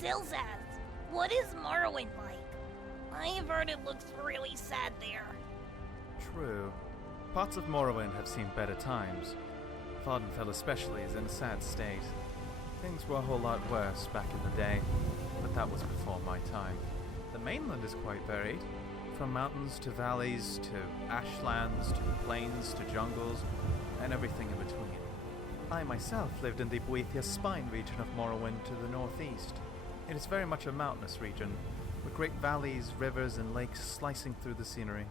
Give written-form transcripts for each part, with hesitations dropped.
Xelzaz, what is Morrowind like? I've heard it looks really sad there. True. Parts of Morrowind have seen better times. Vardenfell especially is in a sad state. Things were a whole lot worse back in the day, but that was before my time. The mainland is quite varied, from mountains to valleys to ashlands to plains to jungles, and everything in between. I myself lived in the Boethiah Spine region of Morrowind to the northeast. It is very much a mountainous region, with great valleys, rivers, and lakes slicing through the scenery.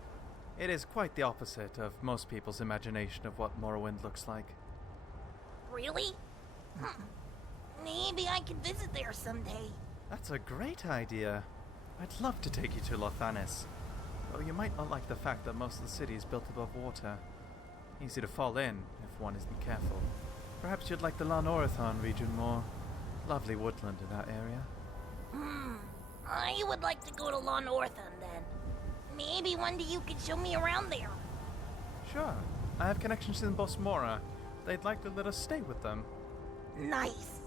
It is quite the opposite of most people's imagination of what Morrowind looks like. Really? Maybe I could visit there someday. That's a great idea. I'd love to take you to Lothanis, though you might not like the fact that most of the city is built above water. Easy to fall in if one isn't careful. Perhaps you'd like the Lan-Orithon region more. Lovely woodland in that area. I would like to go to Lan-Orithon then. Maybe one day you could show me around there. Sure. I have connections in Bosmora. They'd like to let us stay with them. Nice.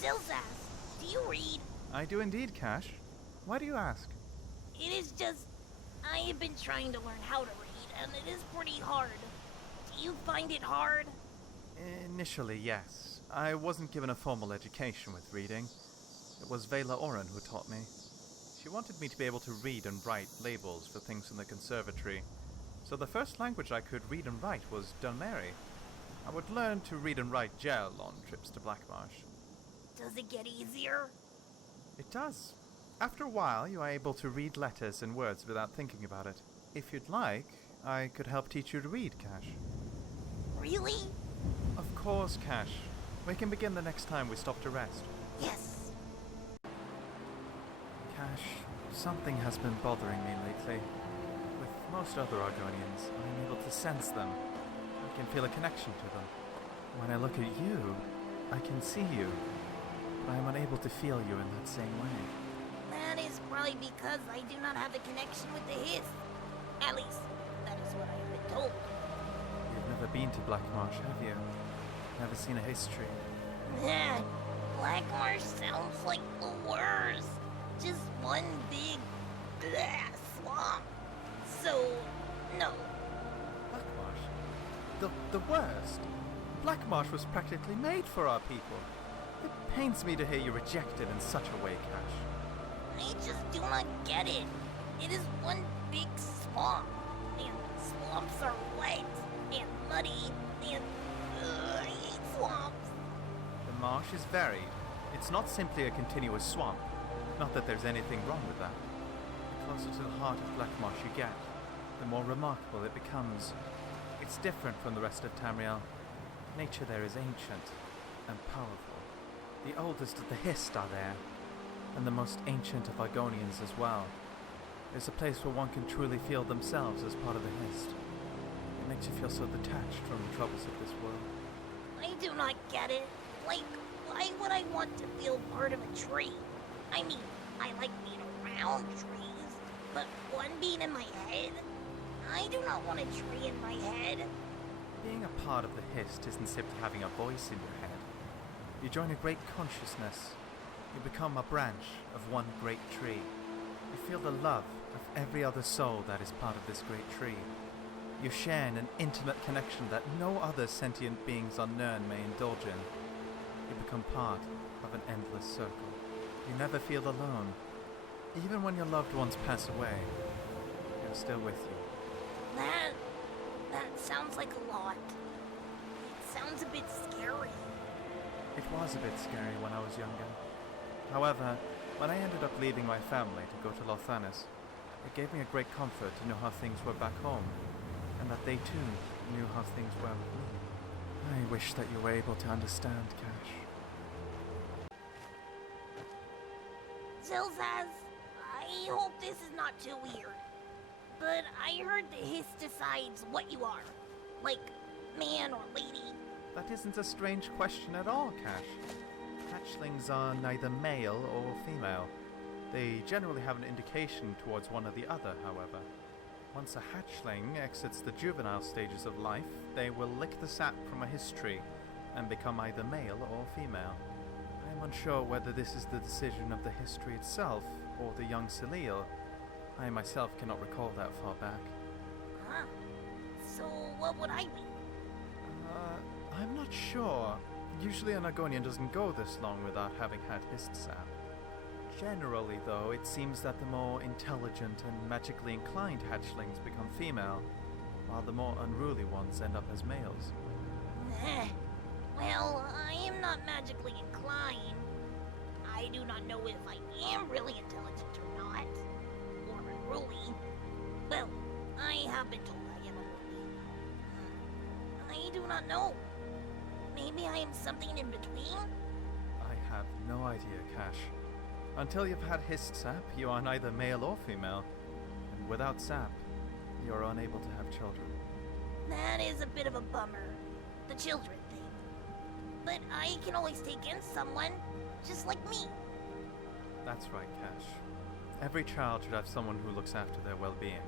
Xelzaz, do you read? I do indeed, Khash. Why do you ask? It is just... I have been trying to learn how to read, and it is pretty hard. Do you find it hard? Initially, yes. I wasn't given a formal education with reading. It was Vela Oren who taught me. She wanted me to be able to read and write labels for things in the conservatory. So the first language I could read and write was Dunmeri. I would learn to read and write Gel on trips to Blackmarsh. Does it get easier? It does. After a while, you are able to read letters and words without thinking about it. If you'd like, I could help teach you to read, Khash. Really? Of course, Khash. We can begin the next time we stop to rest. Yes. Khash, something has been bothering me lately. With most other Argonians, I'm able to sense them. I can feel a connection to them. When I look at you, I can see you, but I am unable to feel you in that same way. That is probably because I do not have a connection with the hist. At least, that is what I have been told. You've never been to Blackmarsh, have you? Never seen a history? Blackmarsh sounds like the worst. Just one big swamp. So, no. Blackmarsh? The worst? Blackmarsh was practically made for our people. It pains me to hear you reject it in such a way, Khash. I just do not get it. It is one big swamp. And swamps are wet and muddy and I hate swamps. The marsh is varied. It's not simply a continuous swamp. Not that there's anything wrong with that. The closer to the heart of Blackmarsh you get, the more remarkable it becomes. It's different from the rest of Tamriel. Nature there is ancient and powerful. The oldest of the hist are there, and the most ancient of Argonians as well. It's a place where one can truly feel themselves as part of the hist. It makes you feel so detached from the troubles of this world. I do not get it. Like, why would I want to feel part of a tree? I mean, I like being around trees, but one being in my head? I do not want a tree in my head. Being a part of the hist isn't simply having a voice in your head. You join a great consciousness. You become a branch of one great tree. You feel the love of every other soul that is part of this great tree. You share in an intimate connection that no other sentient beings on Nirn may indulge in. You become part of an endless circle. You never feel alone. Even when your loved ones pass away, they're still with you. That sounds like a lot. It sounds a bit scary. It was a bit scary when I was younger. However, when I ended up leaving my family to go to Lothanis, it gave me a great comfort to know how things were back home, and that they too knew how things were with me. I wish that you were able to understand, Khash. Xelzaz, I hope this is not too weird, but I heard the hist decides what you are. Like, man or lady. That isn't a strange question at all, Khash. Hatchlings are neither male or female. They generally have an indication towards one or the other, however. Once a hatchling exits the juvenile stages of life, they will lick the sap from a hist tree and become either male or female. I am unsure whether this is the decision of the history itself or the young Celil. I myself cannot recall that far back. Huh? So what would I be? I'm not sure. Usually an Argonian doesn't go this long without having had hist sap. Generally, though, it seems that the more intelligent and magically inclined hatchlings become female, while the more unruly ones end up as males. Well, I am not magically inclined. I do not know if I am really intelligent or not. Or unruly. Well, I have been told I am unruly. I do not know. Maybe I am something in between? I have no idea, Khash. Until you've had hist sap, you are neither male or female. And without sap, you are unable to have children. That is a bit of a bummer. The children thing. But I can always take in someone, just like me. That's right, Khash. Every child should have someone who looks after their well-being.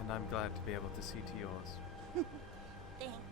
And I'm glad to be able to see to yours. Thanks.